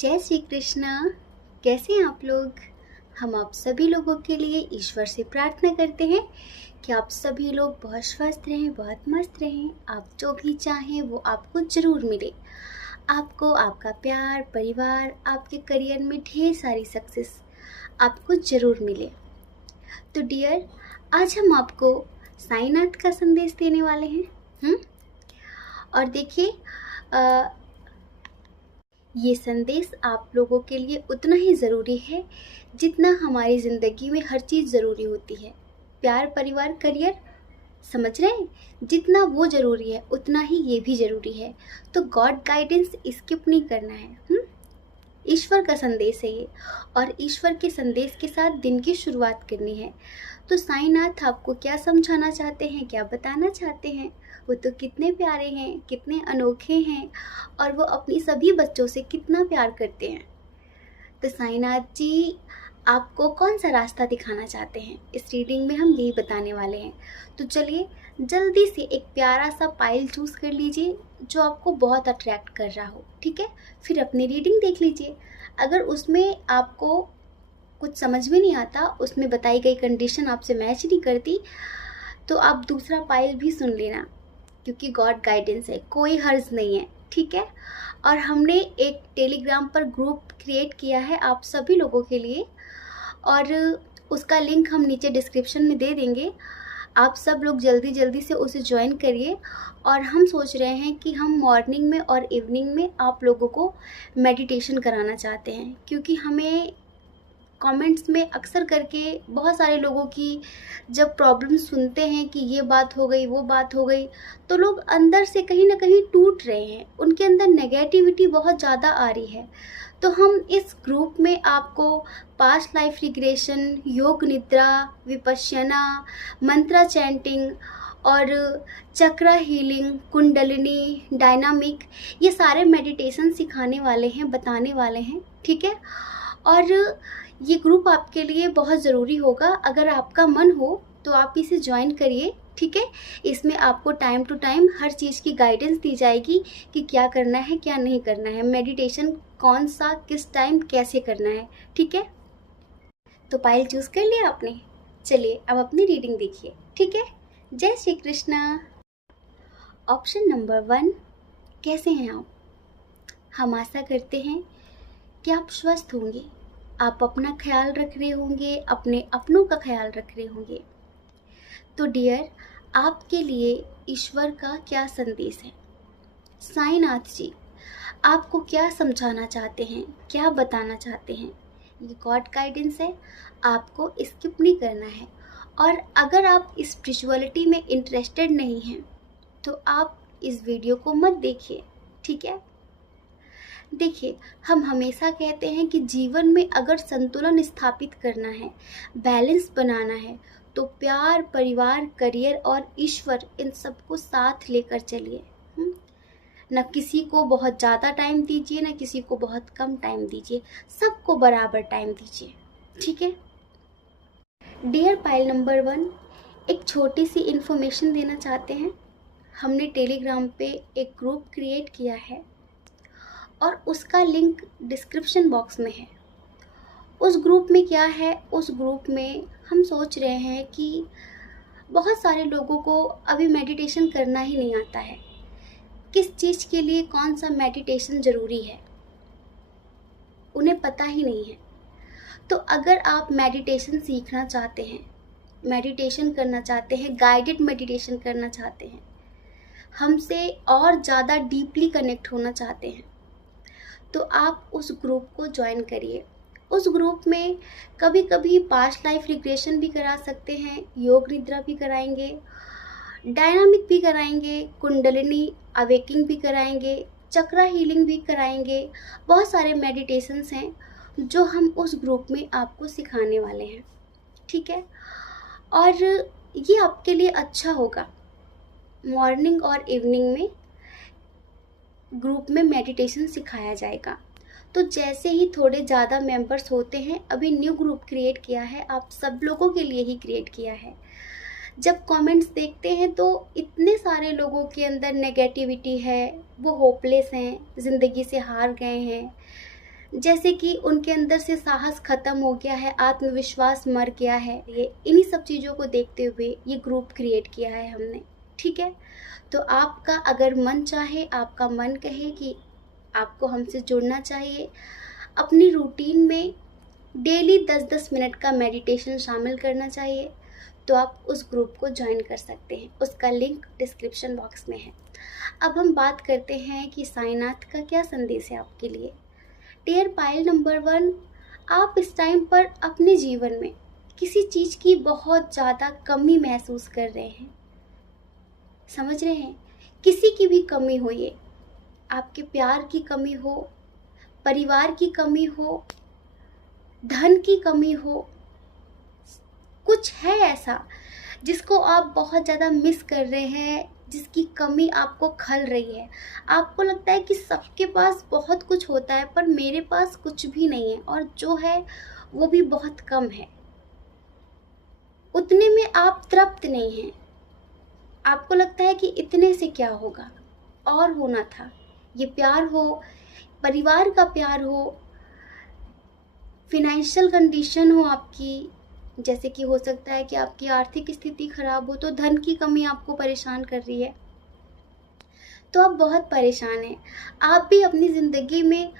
जय श्री कृष्णा। कैसे हैं आप लोग। हम आप सभी लोगों के लिए ईश्वर से प्रार्थना करते हैं कि आप सभी लोग बहुत स्वस्थ रहें, बहुत मस्त रहें। आप जो भी चाहें वो आपको ज़रूर मिले। आपको आपका प्यार, परिवार, आपके करियर में ढेर सारी सक्सेस आपको ज़रूर मिले। तो डियर, आज हम आपको साईनाथ का संदेश देने वाले हैं। और देखिए, ये संदेश आप लोगों के लिए उतना ही ज़रूरी है जितना हमारी ज़िंदगी में हर चीज़ ज़रूरी होती है। प्यार, परिवार, करियर, समझ रहे हैं? जितना वो ज़रूरी है उतना ही ये भी ज़रूरी है। तो गॉड गाइडेंस स्किप नहीं करना है। ईश्वर का संदेश है ये, और ईश्वर के संदेश के साथ दिन की शुरुआत करनी है। तो साईनाथ आपको क्या समझाना चाहते हैं, क्या बताना चाहते हैं? वो तो कितने प्यारे हैं, कितने अनोखे हैं, और वो अपनी सभी बच्चों से कितना प्यार करते हैं। तो साईनाथ जी आपको कौन सा रास्ता दिखाना चाहते हैं, इस रीडिंग में हम यही बताने वाले हैं। तो चलिए जल्दी से एक प्यारा सा पाइल चूज़ कर लीजिए जो आपको बहुत अट्रैक्ट कर रहा हो, ठीक है। फिर अपनी रीडिंग देख लीजिए। अगर उसमें आपको कुछ समझ में नहीं आता, उसमें बताई गई कंडीशन आपसे मैच नहीं करती, तो आप दूसरा पाइल भी सुन लेना, क्योंकि गॉड गाइडेंस है, कोई हर्ज नहीं है, ठीक है। और हमने एक टेलीग्राम पर ग्रुप क्रिएट किया है आप सभी लोगों के लिए, और उसका लिंक हम नीचे डिस्क्रिप्शन में दे देंगे। आप सब लोग जल्दी जल्दी से उसे ज्वाइन करिए। और हम सोच रहे हैं कि हम मॉर्निंग में और इवनिंग में आप लोगों को मेडिटेशन कराना चाहते हैं, क्योंकि हमें कमेंट्स में अक्सर करके बहुत सारे लोगों की जब प्रॉब्लम सुनते हैं कि ये बात हो गई, वो बात हो गई, तो लोग अंदर से कहीं ना कहीं टूट रहे हैं, उनके अंदर नेगेटिविटी बहुत ज़्यादा आ रही है। तो हम इस ग्रुप में आपको पास्ट लाइफ रिग्रेशन, योग निद्रा, विपश्यना, मंत्रा चैंटिंग और चक्रा हीलिंग, कुंडलिनी, डायनामिक, ये सारे मेडिटेशन सिखाने वाले हैं, बताने वाले हैं, ठीक है। और ये ग्रुप आपके लिए बहुत ज़रूरी होगा। अगर आपका मन हो तो आप इसे ज्वाइन करिए, ठीक है। इसमें आपको टाइम टू टाइम हर चीज़ की गाइडेंस दी जाएगी कि क्या करना है, क्या नहीं करना है, मेडिटेशन कौन सा, किस टाइम, कैसे करना है, ठीक है। तो पाइल चूज़ कर लिया आपने। चलिए अब अपनी रीडिंग देखिए, ठीक है। जय श्री कृष्णा। ऑप्शन नंबर 1, कैसे हैं आप? हम आशा करते हैं कि आप स्वस्थ होंगे, आप अपना ख्याल रख रहे होंगे, अपने अपनों का ख्याल रख रहे होंगे। तो डियर, आपके लिए ईश्वर का क्या संदेश है? साईनाथ जी आपको क्या समझाना चाहते हैं, क्या बताना चाहते हैं? ये गॉड गाइडेंस है, आपको स्किप नहीं करना है। और अगर आप स्पिरिचुअलिटी में इंटरेस्टेड नहीं हैं तो आप इस वीडियो को मत देखिए, ठीक है। देखिए, हम हमेशा कहते हैं कि जीवन में अगर संतुलन स्थापित करना है, बैलेंस बनाना है, तो प्यार, परिवार, करियर और ईश्वर, इन सबको साथ लेकर चलिए। न किसी को बहुत ज़्यादा टाइम दीजिए, न किसी को बहुत कम टाइम दीजिए, सबको बराबर टाइम दीजिए, ठीक है। डियर पाइल नंबर 1, एक छोटी सी इन्फॉर्मेशन देना चाहते हैं। हमने टेलीग्राम पे एक ग्रुप क्रिएट किया है और उसका लिंक डिस्क्रिप्शन बॉक्स में है। उस ग्रुप में क्या है, उस ग्रुप में हम सोच रहे हैं कि बहुत सारे लोगों को अभी मेडिटेशन करना ही नहीं आता है। किस चीज़ के लिए कौन सा मेडिटेशन ज़रूरी है उन्हें पता ही नहीं है। तो अगर आप मेडिटेशन सीखना चाहते हैं, मेडिटेशन करना चाहते हैं, गाइडेड मेडिटेशन करना चाहते हैं, हमसे और ज़्यादा डीपली कनेक्ट होना चाहते हैं, तो आप उस ग्रुप को ज्वाइन करिए। उस ग्रुप में कभी कभी पास्ट लाइफ रिग्रेशन भी करा सकते हैं, योग निद्रा भी कराएंगे, डायनामिक भी कराएंगे, कुंडलिनी अवेकिंग भी कराएंगे, चक्रा हीलिंग भी कराएंगे। बहुत सारे मेडिटेशंस हैं जो हम उस ग्रुप में आपको सिखाने वाले हैं, ठीक है। और ये आपके लिए अच्छा होगा। मॉर्निंग और इवनिंग में ग्रुप में मेडिटेशन सिखाया जाएगा। तो जैसे ही थोड़े ज़्यादा मेंबर्स होते हैं, अभी न्यू ग्रुप क्रिएट किया है, आप सब लोगों के लिए ही क्रिएट किया है। जब कमेंट्स देखते हैं तो इतने सारे लोगों के अंदर नेगेटिविटी है, वो होपलेस हैं, ज़िंदगी से हार गए हैं, जैसे कि उनके अंदर से साहस खत्म हो गया है, आत्मविश्वास मर गया है। ये इन्हीं सब चीज़ों को देखते हुए ये ग्रुप क्रिएट किया है हमने, ठीक है। तो आपका अगर मन चाहे, आपका मन कहे कि आपको हमसे जुड़ना चाहिए, अपनी रूटीन में डेली 10-10 मिनट का मेडिटेशन शामिल करना चाहिए, तो आप उस ग्रुप को ज्वाइन कर सकते हैं। उसका लिंक डिस्क्रिप्शन बॉक्स में है। अब हम बात करते हैं कि साईनाथ का क्या संदेश है आपके लिए। डियर पाइल नंबर 1, आप इस टाइम पर अपने जीवन में किसी चीज़ की बहुत ज़्यादा कमी महसूस कर रहे हैं। समझ रहे हैं? किसी की भी कमी हो, ये आपके प्यार की कमी हो, परिवार की कमी हो, धन की कमी हो, कुछ है ऐसा जिसको आप बहुत ज़्यादा मिस कर रहे हैं, जिसकी कमी आपको खल रही है। आपको लगता है कि सबके पास बहुत कुछ होता है पर मेरे पास कुछ भी नहीं है, और जो है वो भी बहुत कम है। उतने में आप तृप्त नहीं हैं। आपको लगता है कि इतने से क्या होगा, और होना था। ये प्यार हो, परिवार का प्यार हो, फिनेंशियल कंडीशन हो आपकी, जैसे कि हो सकता है कि आपकी आर्थिक स्थिति खराब हो, तो धन की कमी आपको परेशान कर रही है, तो आप बहुत परेशान हैं। आप भी अपनी ज़िंदगी में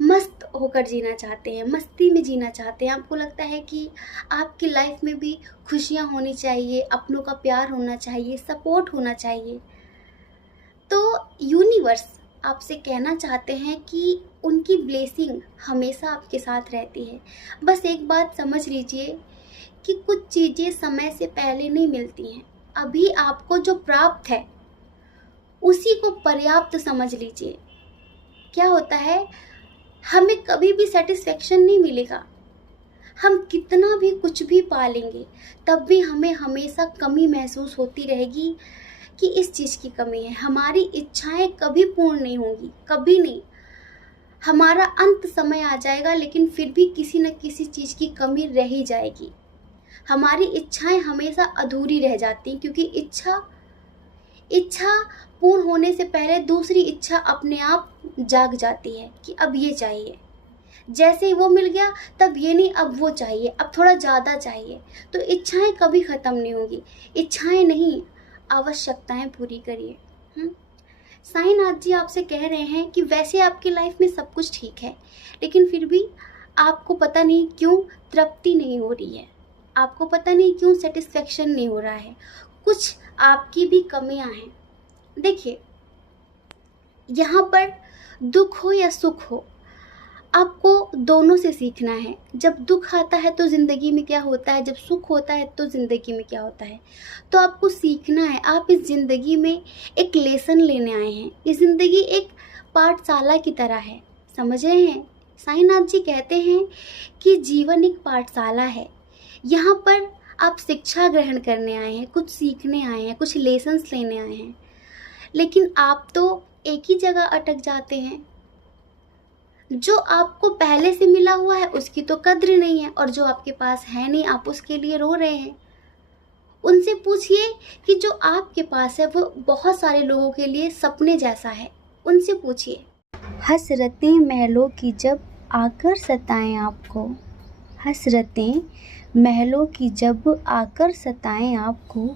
मस्त होकर जीना चाहते हैं, मस्ती में जीना चाहते हैं। आपको लगता है कि आपकी लाइफ में भी खुशियाँ होनी चाहिए, अपनों का प्यार होना चाहिए, सपोर्ट होना चाहिए। तो यूनिवर्स आपसे कहना चाहते हैं कि उनकी ब्लेसिंग हमेशा आपके साथ रहती है। बस एक बात समझ लीजिए कि कुछ चीज़ें समय से पहले नहीं मिलती हैं। अभी आपको जो प्राप्त है उसी को पर्याप्त समझ लीजिए। क्या होता है, हमें कभी भी सेटिस्फेक्शन नहीं मिलेगा। हम कितना भी कुछ भी पा लेंगे तब भी हमें हमेशा कमी महसूस होती रहेगी कि इस चीज़ की कमी है। हमारी इच्छाएं कभी पूर्ण नहीं होंगी, कभी नहीं। हमारा अंत समय आ जाएगा लेकिन फिर भी किसी न किसी चीज़ की कमी रह ही जाएगी। हमारी इच्छाएं हमेशा अधूरी रह जाती हैं, क्योंकि इच्छा पूर्ण होने से पहले दूसरी इच्छा अपने आप जाग जाती है कि अब ये चाहिए। जैसे ही वो मिल गया तब ये नहीं, अब वो चाहिए, अब थोड़ा ज़्यादा चाहिए। तो इच्छाएं कभी ख़त्म नहीं होगी। इच्छाएं नहीं, आवश्यकताएं पूरी करिए। साईनाथ जी आपसे कह रहे हैं कि वैसे आपकी लाइफ में सब कुछ ठीक है, लेकिन फिर भी आपको पता नहीं क्यों तृप्ति नहीं हो रही है, आपको पता नहीं क्यों सेटिस्फेक्शन नहीं हो रहा है। कुछ आपकी भी कमियां हैं। देखिए, यहाँ पर दुख हो या सुख हो, आपको दोनों से सीखना है। जब दुख आता है तो ज़िंदगी में क्या होता है, जब सुख होता है तो ज़िंदगी में क्या होता है, तो आपको सीखना है। आप इस ज़िंदगी में एक लेसन लेने आए हैं। ये ज़िंदगी एक पाठशाला की तरह है, समझ रहे हैं? साईनाथ जी कहते हैं कि जीवन एक पाठशाला है। यहाँ पर आप शिक्षा ग्रहण करने आए हैं, कुछ सीखने आए हैं, कुछ लेसन्स लेने आए हैं, लेकिन आप तो एक ही जगह अटक जाते हैं। जो आपको पहले से मिला हुआ है उसकी तो कद्र नहीं है, और जो आपके पास है नहीं आप उसके लिए रो रहे हैं। उनसे पूछिए कि जो आपके पास है वो बहुत सारे लोगों के लिए सपने जैसा है। उनसे पूछिए। हसरतें महलों की जब आकर सताएं आपको, हसरतें महलों की जब आकर सताएं आपको,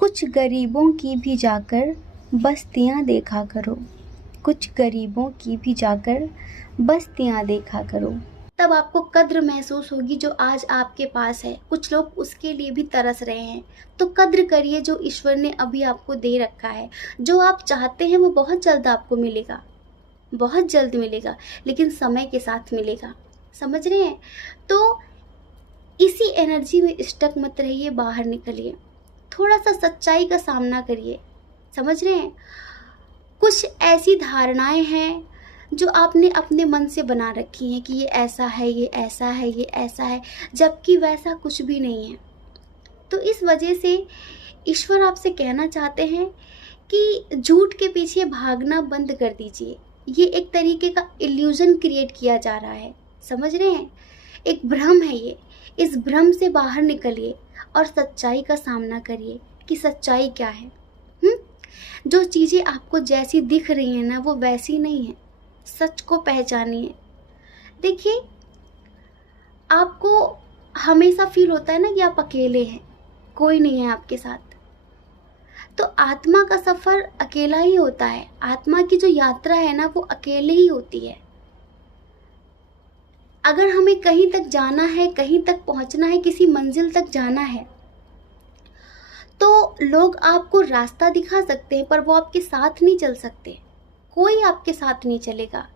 कुछ गरीबों की भी जाकर बस्तियां देखा करो, कुछ गरीबों की भी जाकर बस्तियां देखा करो। तब आपको कद्र महसूस होगी जो आज आपके पास है। कुछ लोग उसके लिए भी तरस रहे हैं, तो कद्र करिए जो ईश्वर ने अभी आपको दे रखा है। जो आप चाहते हैं वो बहुत जल्द आपको मिलेगा, बहुत जल्द मिलेगा, लेकिन समय के साथ मिलेगा। समझ रहे हैं? तो इसी एनर्जी में स्टक मत रहिए, बाहर निकलिए, थोड़ा सा सच्चाई का सामना करिए। समझ रहे हैं? कुछ ऐसी धारणाएं हैं जो आपने अपने मन से बना रखी हैं कि ये ऐसा है, ये ऐसा है, ये ऐसा है, जबकि वैसा कुछ भी नहीं है। तो इस वजह से ईश्वर आपसे कहना चाहते हैं कि झूठ के पीछे भागना बंद कर दीजिए। ये एक तरीके का इल्यूजन क्रिएट किया जा रहा है, समझ रहे हैं? एक भ्रम है ये। इस भ्रम से बाहर निकलिए और सच्चाई का सामना करिए कि सच्चाई क्या है। जो चीज़ें आपको जैसी दिख रही हैं ना वो वैसी नहीं है। सच को पहचानिए। देखिए, आपको हमेशा फील होता है ना कि आप अकेले हैं, कोई नहीं है आपके साथ। तो आत्मा का सफ़र अकेला ही होता है। आत्मा की जो यात्रा है ना, वो अकेले ही होती है। अगर हमें कहीं तक जाना है, कहीं तक पहुंचना है, किसी मंजिल तक जाना है, तो लोग आपको रास्ता दिखा सकते हैं, पर वो आपके साथ नहीं चल सकते। कोई आपके साथ नहीं चलेगा।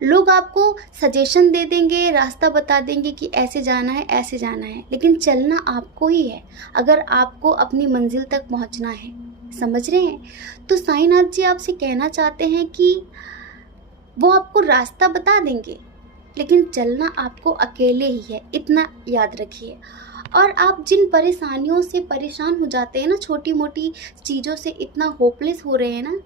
लोग आपको सजेशन दे देंगे, रास्ता बता देंगे कि ऐसे जाना है, ऐसे जाना है, लेकिन चलना आपको ही है अगर आपको अपनी मंजिल तक पहुंचना है। समझ रहे हैं? तो साईनाथ जी आपसे कहना चाहते हैं कि वो आपको रास्ता बता देंगे, लेकिन चलना आपको अकेले ही है, इतना याद रखिए। और आप जिन परेशानियों से परेशान हो जाते हैं ना, छोटी मोटी चीज़ों से इतना होपलेस हो रहे हैं ना,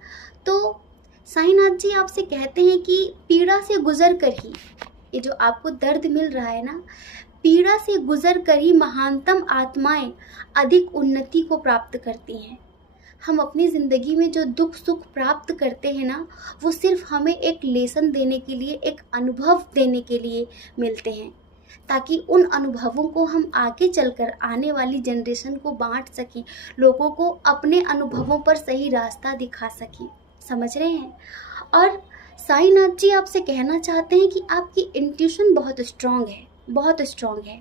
तो साईनाथ जी आपसे कहते हैं कि पीड़ा से गुजर कर ही, ये जो आपको दर्द मिल रहा है ना, पीड़ा से गुजर कर ही महानतम आत्माएं अधिक उन्नति को प्राप्त करती हैं। हम अपनी ज़िंदगी में जो दुख सुख प्राप्त करते हैं ना, वो सिर्फ हमें एक लेसन देने के लिए, एक अनुभव देने के लिए मिलते हैं, ताकि उन अनुभवों को हम आगे चलकर आने वाली जनरेशन को बांट सकें, लोगों को अपने अनुभवों पर सही रास्ता दिखा सकें। समझ रहे हैं? और साईनाथ जी आपसे कहना चाहते हैं कि आपकी इंट्यूशन बहुत स्ट्रांग है, बहुत स्ट्रांग है।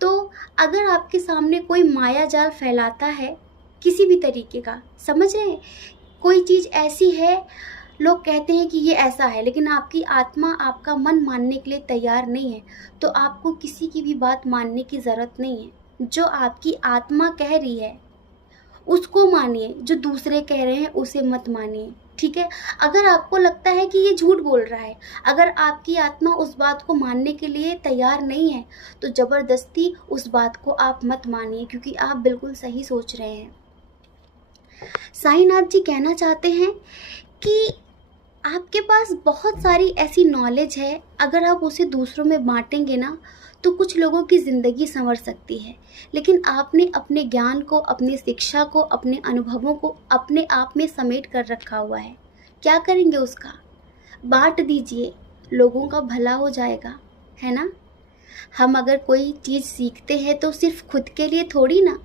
तो अगर आपके सामने कोई माया जाल फैलाता है किसी भी तरीके का, समझ रहे हैं, कोई चीज़ ऐसी है, लोग कहते हैं कि ये ऐसा है, लेकिन आपकी आत्मा, आपका मन मानने के लिए तैयार नहीं है, तो आपको किसी की भी बात मानने की ज़रूरत नहीं है। जो आपकी आत्मा कह रही है उसको मानिए, जो दूसरे कह रहे हैं उसे मत मानिए। ठीक है? अगर आपको लगता है कि ये झूठ बोल रहा है, अगर आपकी आत्मा उस बात को मानने के लिए तैयार नहीं है, तो ज़बरदस्ती उस बात को आप मत मानिए, क्योंकि आप बिल्कुल सही सोच रहे हैं। साईनाथ जी कहना चाहते हैं कि आपके पास बहुत सारी ऐसी नॉलेज है, अगर आप उसे दूसरों में बांटेंगे ना, तो कुछ लोगों की ज़िंदगी संवर सकती है। लेकिन आपने अपने ज्ञान को, अपनी शिक्षा को, अपने अनुभवों को अपने आप में समेट कर रखा हुआ है। क्या करेंगे उसका? बांट दीजिए, लोगों का भला हो जाएगा, है ना? हम अगर कोई चीज़ सीखते हैं तो सिर्फ खुद के लिए थोड़ी ना,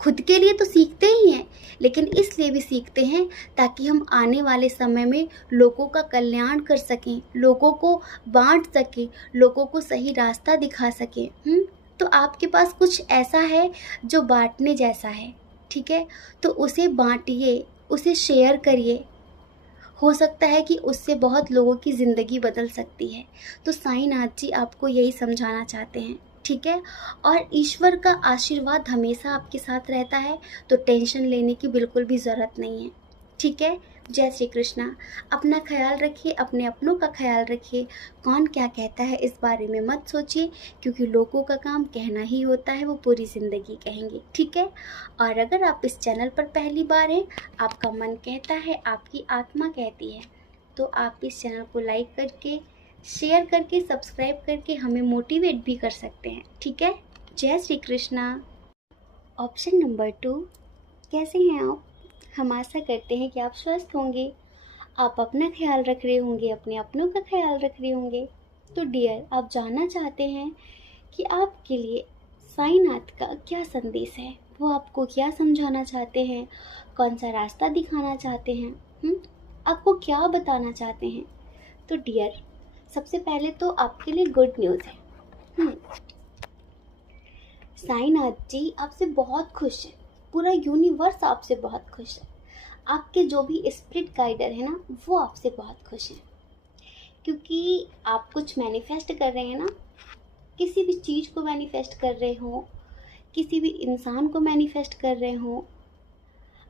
खुद के लिए तो सीखते ही हैं, लेकिन इसलिए भी सीखते हैं ताकि हम आने वाले समय में लोगों का कल्याण कर सकें, लोगों को बांट सकें, लोगों को सही रास्ता दिखा सकें। तो आपके पास कुछ ऐसा है जो बांटने जैसा है, ठीक है? तो उसे बांटिए, उसे शेयर करिए। हो सकता है कि उससे बहुत लोगों की ज़िंदगी बदल सकती है। तो साईनाथ जी आपको यही समझाना चाहते हैं, ठीक है? और ईश्वर का आशीर्वाद हमेशा आपके साथ रहता है, तो टेंशन लेने की बिल्कुल भी ज़रूरत नहीं है, ठीक है? जय श्री कृष्णा। अपना ख्याल रखिए, अपने अपनों का ख्याल रखिए। कौन क्या कहता है इस बारे में मत सोचिए, क्योंकि लोगों का काम कहना ही होता है, वो पूरी ज़िंदगी कहेंगे, ठीक है? और अगर आप इस चैनल पर पहली बार हैं, आपका मन कहता है, आपकी आत्मा कहती है, तो आप इस चैनल को लाइक करके, शेयर करके, सब्सक्राइब करके हमें मोटिवेट भी कर सकते हैं, ठीक है? जय श्री कृष्णा। ऑप्शन नंबर 2, कैसे हैं आप? हम आशा करते हैं कि आप स्वस्थ होंगे, आप अपना ख्याल रख रहे होंगे, अपने अपनों का ख्याल रख रहे होंगे। तो डियर, आप जानना चाहते हैं कि आपके लिए साईनाथ का क्या संदेश है, वो आपको क्या समझाना चाहते हैं, कौन सा रास्ता दिखाना चाहते हैं, आपको क्या बताना चाहते हैं? तो डियर, सबसे पहले तो आपके लिए गुड न्यूज़ है। साईनाथ जी आपसे बहुत खुश है, पूरा यूनिवर्स आपसे बहुत खुश है। आपके जो भी स्पिरिट गाइडर है ना, वो आपसे बहुत खुश हैं, क्योंकि आप कुछ मैनिफेस्ट कर रहे हैं ना, किसी भी चीज़ को मैनिफेस्ट कर रहे हो, किसी भी इंसान को मैनिफेस्ट कर रहे हो,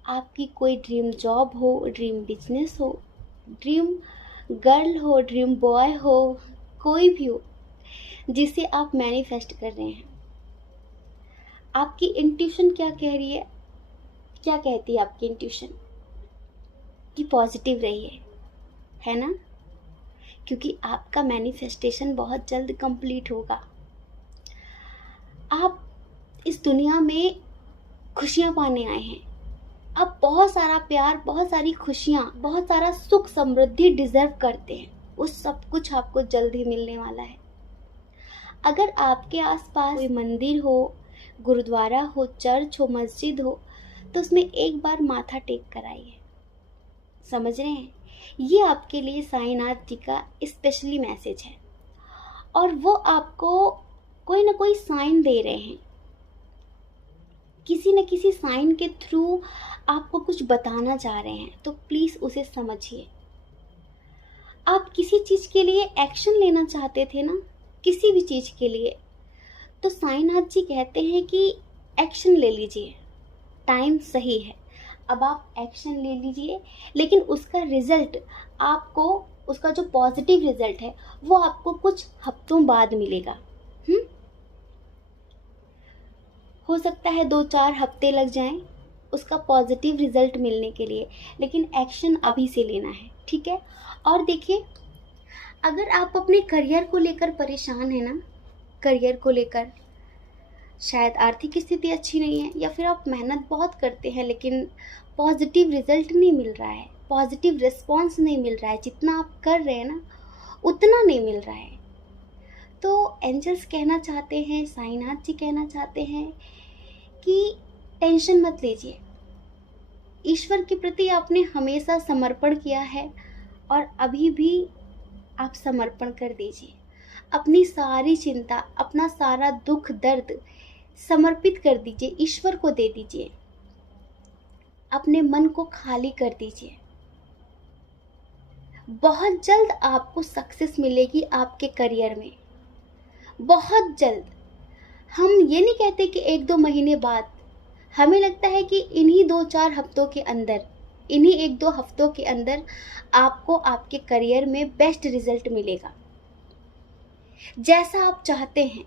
आपकी कोई ड्रीम जॉब हो, ड्रीम बिजनेस हो, ड्रीम गर्ल हो, ड्रीम बॉय हो, कोई भी हो जिसे आप मैनिफेस्ट कर रहे हैं, आपकी इंट्यूशन क्या कह रही है? क्या कहती है आपकी इंट्यूशन? कि पॉजिटिव रहिए, है ना? क्योंकि आपका मैनिफेस्टेशन बहुत जल्द कंप्लीट होगा। आप इस दुनिया में खुशियाँ पाने आए हैं। आप बहुत सारा प्यार, बहुत सारी खुशियाँ, बहुत सारा सुख समृद्धि डिजर्व करते हैं। वो सब कुछ आपको जल्द ही मिलने वाला है। अगर आपके आसपास कोई मंदिर हो, गुरुद्वारा हो, चर्च हो, मस्जिद हो, तो उसमें एक बार माथा टेक कर आइए। समझ रहे हैं? ये आपके लिए साईनाथ जी का स्पेशली मैसेज है, और वो आपको कोई ना कोई साइन दे रहे हैं। किसी न किसी साइन के थ्रू आपको कुछ बताना चाह रहे हैं, तो प्लीज़ उसे समझिए। आप किसी चीज़ के लिए एक्शन लेना चाहते थे ना, किसी भी चीज़ के लिए, तो साईनाथ जी कहते हैं कि एक्शन ले लीजिए, टाइम सही है, अब आप एक्शन ले लीजिए। लेकिन उसका रिजल्ट आपको, उसका जो पॉजिटिव रिजल्ट है वो आपको कुछ हफ्तों बाद मिलेगा। हो सकता है 2-4 हफ्ते लग जाएं उसका पॉजिटिव रिजल्ट मिलने के लिए, लेकिन एक्शन अभी से लेना है, ठीक है? और देखिए, अगर आप अपने करियर को लेकर परेशान हैं ना, करियर को लेकर शायद आर्थिक स्थिति अच्छी नहीं है, या फिर आप मेहनत बहुत करते हैं लेकिन पॉजिटिव रिजल्ट नहीं मिल रहा है, पॉजिटिव रिस्पॉन्स नहीं मिल रहा है, जितना आप कर रहे हैं ना उतना नहीं मिल रहा है, तो एंजल्स कहना चाहते हैं, साईनाथ जी कहना चाहते हैं कि टेंशन मत लीजिए। ईश्वर के प्रति आपने हमेशा समर्पण किया है, और अभी भी आप समर्पण कर दीजिए। अपनी सारी चिंता, अपना सारा दुख दर्द समर्पित कर दीजिए, ईश्वर को दे दीजिए। अपने मन को खाली कर दीजिए। बहुत जल्द आपको सक्सेस मिलेगी आपके करियर में, बहुत जल्द। हम ये नहीं कहते कि 1-2 महीने बाद, हमें लगता है कि इन्हीं 2-4 हफ्तों के अंदर, इन्हीं 1-2 हफ्तों के अंदर आपको आपके करियर में बेस्ट रिजल्ट मिलेगा। जैसा आप चाहते हैं,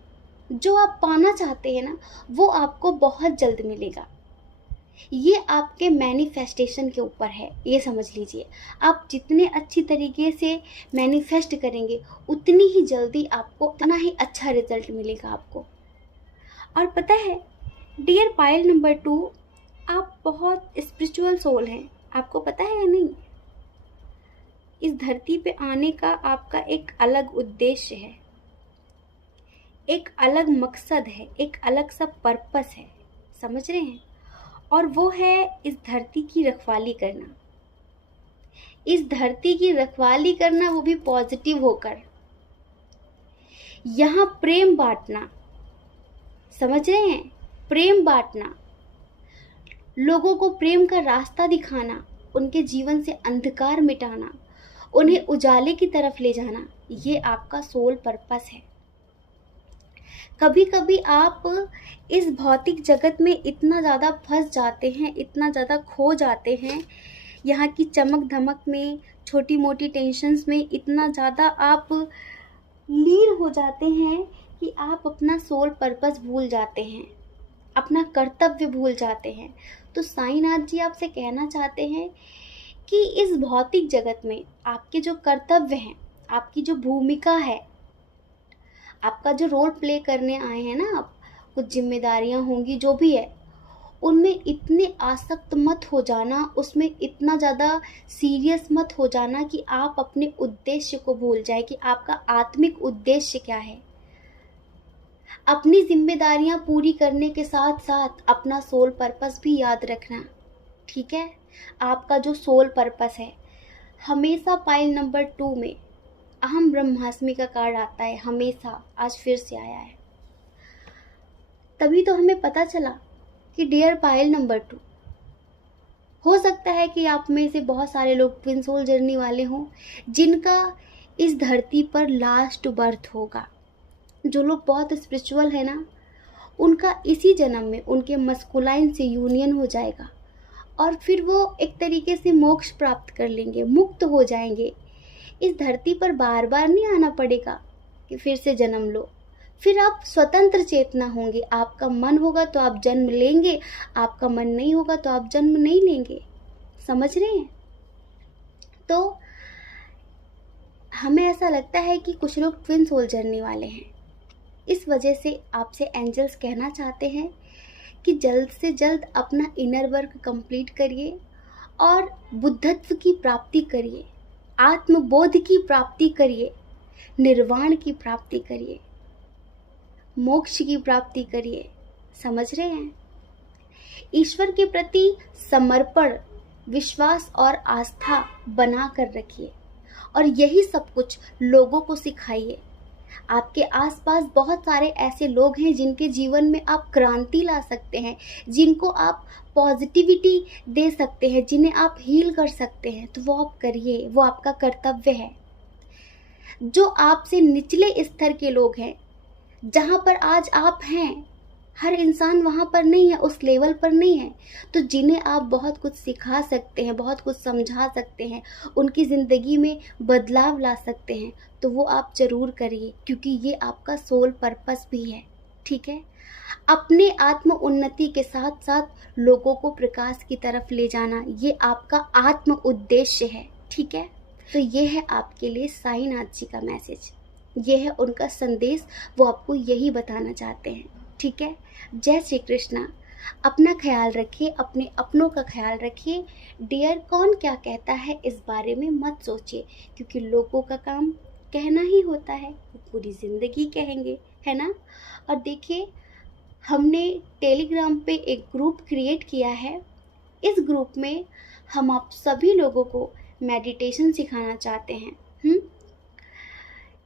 जो आप पाना चाहते हैं ना, वो आपको बहुत जल्द मिलेगा। ये आपके मैनिफेस्टेशन के ऊपर है, ये समझ लीजिए। आप जितने अच्छी तरीके से मैनिफेस्ट करेंगे उतनी ही जल्दी आपको उतना ही अच्छा रिजल्ट मिलेगा आपको। और पता है डियर पायल नंबर 2, आप बहुत स्पिरिचुअल सोल हैं, आपको पता है या नहीं? इस धरती पे आने का आपका एक अलग उद्देश्य है, एक अलग मकसद है, एक अलग सा पर्पस है, समझ रहे हैं? और वो है इस धरती की रखवाली करना, इस धरती की रखवाली करना, वो भी पॉजिटिव होकर, यहाँ प्रेम बांटना, समझ रहे हैं? प्रेम बांटना, लोगों को प्रेम का रास्ता दिखाना, उनके जीवन से अंधकार मिटाना, उन्हें उजाले की तरफ ले जाना, ये आपका सोल पर्पस है। कभी कभी आप इस भौतिक जगत में इतना ज़्यादा फंस जाते हैं, इतना ज़्यादा खो जाते हैं, यहाँ की चमक धमक में, छोटी मोटी टेंशन्स में इतना ज़्यादा आप लीन हो जाते हैं कि आप अपना सोल पर्पस भूल जाते हैं, अपना कर्तव्य भूल जाते हैं। तो साईनाथ जी आपसे कहना चाहते हैं कि इस भौतिक जगत में आपके जो कर्तव्य हैं, आपकी जो भूमिका है, आपका जो रोल प्ले करने आए हैं ना आप, कुछ जिम्मेदारियां होंगी जो भी है, उनमें इतने आसक्त मत हो जाना, उसमें इतना ज़्यादा सीरियस मत हो जाना कि आप अपने उद्देश्य को भूल जाए कि आपका आत्मिक उद्देश्य क्या है। अपनी जिम्मेदारियां पूरी करने के साथ साथ अपना सोल पर्पस भी याद रखना, ठीक है? आपका जो सोल पर्पस है, हमेशा पाइल नंबर 2 में अहम ब्रह्मास्मि का कार्ड आता है, हमेशा, आज फिर से आया है। तभी तो हमें पता चला कि डियर पाइल नंबर 2, हो सकता है कि आप में से बहुत सारे लोग ट्विन सोल जर्नी वाले हों, जिनका इस धरती पर लास्ट बर्थ होगा। जो लोग बहुत स्पिरिचुअल है ना, उनका इसी जन्म में उनके मस्कुलाइन से यूनियन हो जाएगा, और फिर वो एक तरीके से मोक्ष प्राप्त कर लेंगे, मुक्त हो जाएंगे। इस धरती पर बार बार नहीं आना पड़ेगा कि फिर से जन्म लो, फिर आप स्वतंत्र चेतना होंगे। आपका मन होगा तो आप जन्म लेंगे, आपका मन नहीं होगा तो आप जन्म नहीं लेंगे, समझ रहे हैं? तो हमें ऐसा लगता है कि कुछ लोग ट्विन सोल जर्नी वाले हैं, इस वजह से आपसे एंजल्स कहना चाहते हैं कि जल्द से जल्द अपना इनर वर्क कंप्लीट करिए और बुद्धत्व की प्राप्ति करिए। आत्मबोध की प्राप्ति करिए, निर्वाण की प्राप्ति करिए, मोक्ष की प्राप्ति करिए। समझ रहे हैं? ईश्वर के प्रति समर्पण, विश्वास और आस्था बना कर रखिए और यही सब कुछ लोगों को सिखाइए। आपके आसपास बहुत सारे ऐसे लोग हैं जिनके जीवन में आप क्रांति ला सकते हैं, जिनको आप पॉजिटिविटी दे सकते हैं, जिन्हें आप हील कर सकते हैं, तो वो आप करिए, वो आपका कर्तव्य है। जो आपसे निचले स्तर के लोग हैं, जहाँ पर आज आप हैं, हर इंसान वहाँ पर नहीं है, उस लेवल पर नहीं है, तो जिन्हें आप बहुत कुछ सिखा सकते हैं, बहुत कुछ समझा सकते हैं, उनकी ज़िंदगी में बदलाव ला सकते हैं, तो वो आप ज़रूर करिए, क्योंकि ये आपका सोल पर्पस भी है। ठीक है? अपने आत्म उन्नति के साथ साथ लोगों को प्रकाश की तरफ ले जाना, ये आपका आत्म उद्देश्य है। ठीक है? तो ये है आपके लिए साईनाथ जी का मैसेज, ये है उनका संदेश, वो आपको यही बताना चाहते हैं। ठीक है? जय श्री कृष्णा। अपना ख्याल रखिए, अपने अपनों का ख्याल रखिए। डियर, कौन क्या कहता है इस बारे में मत सोचिए, क्योंकि लोगों का काम कहना ही होता है, वो पूरी ज़िंदगी कहेंगे, है ना? और देखिए, हमने टेलीग्राम पे एक ग्रुप क्रिएट किया है। इस ग्रुप में हम आप सभी लोगों को मेडिटेशन सिखाना चाहते हैं।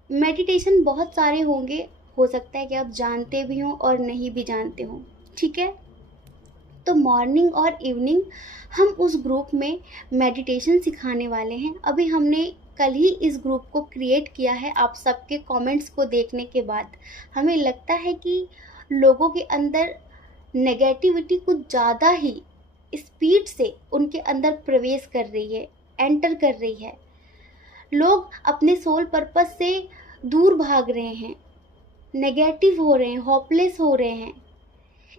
मेडिटेशन बहुत सारे होंगे, हो सकता है कि आप जानते भी हों और नहीं भी जानते हों। ठीक है? तो मॉर्निंग और इवनिंग हम उस ग्रुप में मेडिटेशन सिखाने वाले हैं। अभी हमने कल ही इस ग्रुप को क्रिएट किया है। आप सबके कमेंट्स को देखने के बाद हमें लगता है कि लोगों के अंदर नेगेटिविटी कुछ ज़्यादा ही स्पीड से उनके अंदर प्रवेश कर रही है, एंटर कर रही है। लोग अपने सोल पर्पस से दूर भाग रहे हैं, नेगेटिव हो रहे हैं, होपलेस हो रहे हैं।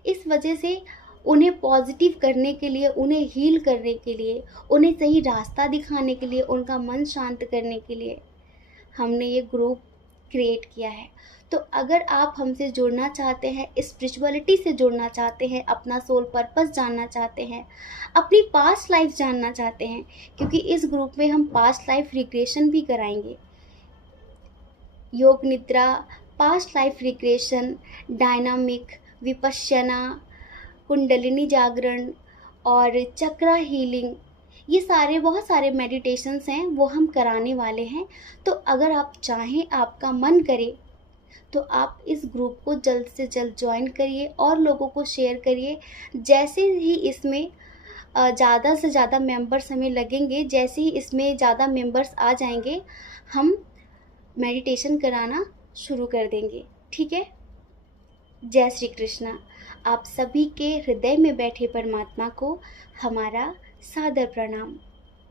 इस वजह से उन्हें पॉजिटिव करने के लिए, उन्हें हील करने के लिए, उन्हें सही रास्ता दिखाने के लिए, उनका मन शांत करने के लिए हमने ये ग्रुप क्रिएट किया है। तो अगर आप हमसे जुड़ना चाहते हैं, स्पिरिचुअलिटी से जुड़ना चाहते हैं, अपना सोल पर्पस जानना चाहते हैं, अपनी पास्ट लाइफ जानना चाहते हैं, क्योंकि इस ग्रुप में हम पास्ट लाइफ रिग्रेशन भी कराएंगे, yoga nidra, past life regression, dynamic, vipassana, kundalini जागरण और चक्रा हीलिंग, ये सारे बहुत सारे मेडिटेशंस हैं, वो हम कराने वाले हैं। तो अगर आप चाहें, आपका मन करे, तो आप इस ग्रुप को जल्द से जल्द ज्वाइन करिए और लोगों को शेयर करिए। जैसे ही इसमें ज़्यादा से ज़्यादा मेंबर्स हमें लगेंगे, जैसे ही इसमें ज़्यादा मेंबर्स आ जाएंगे, हम मेडिटेशन कराना शुरू कर देंगे। ठीक है? जय श्री कृष्णा। आप सभी के हृदय में बैठे परमात्मा को हमारा सादर प्रणाम।